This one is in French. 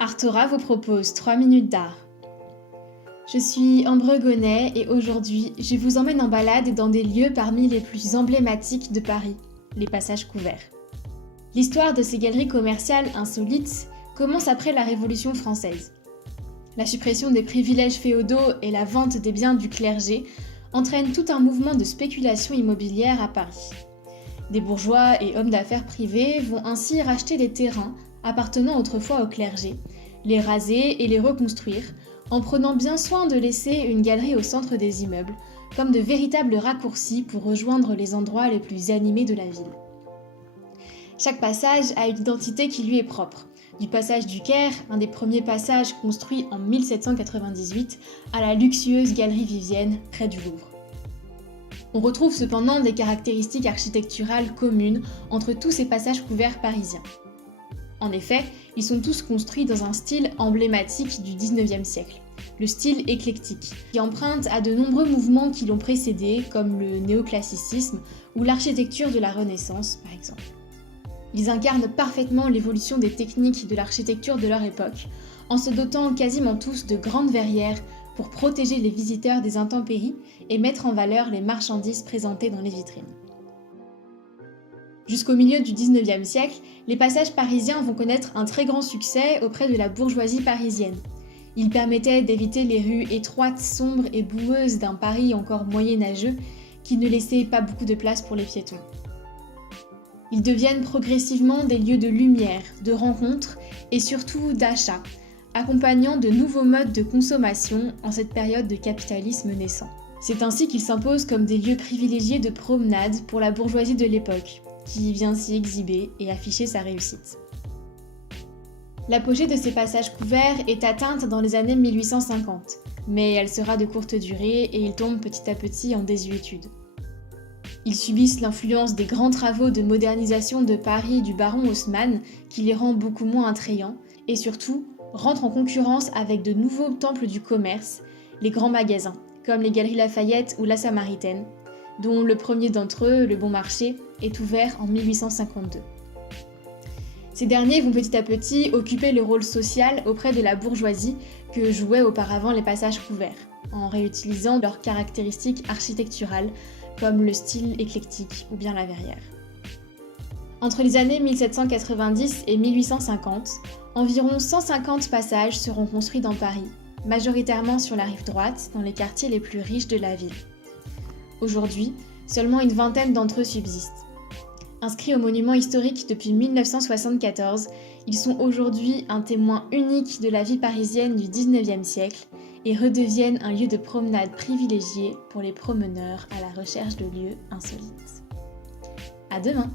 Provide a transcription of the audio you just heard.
Artora vous propose 3 minutes d'art. Je suis Ambre Gonnet et aujourd'hui, je vous emmène en balade dans des lieux parmi les plus emblématiques de Paris, les passages couverts. L'histoire de ces galeries commerciales insolites commence après la Révolution française. La suppression des privilèges féodaux et la vente des biens du clergé entraînent tout un mouvement de spéculation immobilière à Paris. Des bourgeois et hommes d'affaires privés vont ainsi racheter des terrains appartenant autrefois au clergé, les raser et les reconstruire, en prenant bien soin de laisser une galerie au centre des immeubles, comme de véritables raccourcis pour rejoindre les endroits les plus animés de la ville. Chaque passage a une identité qui lui est propre. Du passage du Caire, un des premiers passages construits en 1798, à la luxueuse galerie Vivienne, près du Louvre. On retrouve cependant des caractéristiques architecturales communes entre tous ces passages couverts parisiens. En effet, ils sont tous construits dans un style emblématique du XIXe siècle, le style éclectique, qui emprunte à de nombreux mouvements qui l'ont précédé, comme le néoclassicisme ou l'architecture de la Renaissance, par exemple. Ils incarnent parfaitement l'évolution des techniques de l'architecture de leur époque, en se dotant quasiment tous de grandes verrières pour protéger les visiteurs des intempéries et mettre en valeur les marchandises présentées dans les vitrines. Jusqu'au milieu du XIXe siècle, les passages parisiens vont connaître un très grand succès auprès de la bourgeoisie parisienne. Ils permettaient d'éviter les rues étroites, sombres et boueuses d'un Paris encore moyenâgeux qui ne laissait pas beaucoup de place pour les piétons. Ils deviennent progressivement des lieux de lumière, de rencontres et surtout d'achat, accompagnant de nouveaux modes de consommation en cette période de capitalisme naissant. C'est ainsi qu'ils s'imposent comme des lieux privilégiés de promenade pour la bourgeoisie de l'époque, qui vient s'y exhiber et afficher sa réussite. L'apogée de ces passages couverts est atteinte dans les années 1850, mais elle sera de courte durée et ils tombent petit à petit en désuétude. Ils subissent l'influence des grands travaux de modernisation de Paris du baron Haussmann, qui les rend beaucoup moins attrayants, et surtout rentrent en concurrence avec de nouveaux temples du commerce, les grands magasins, comme les Galeries Lafayette ou la Samaritaine, dont le premier d'entre eux, le Bon Marché, est ouvert en 1852. Ces derniers vont petit à petit occuper le rôle social auprès de la bourgeoisie que jouaient auparavant les passages couverts, en réutilisant leurs caractéristiques architecturales comme le style éclectique ou bien la verrière. Entre les années 1790 et 1850, environ 150 passages seront construits dans Paris, majoritairement sur la rive droite, dans les quartiers les plus riches de la ville. Aujourd'hui, seulement une vingtaine d'entre eux subsistent. Inscrits au monument historique depuis 1974, ils sont aujourd'hui un témoin unique de la vie parisienne du XIXe siècle et redeviennent un lieu de promenade privilégié pour les promeneurs à la recherche de lieux insolites. À demain!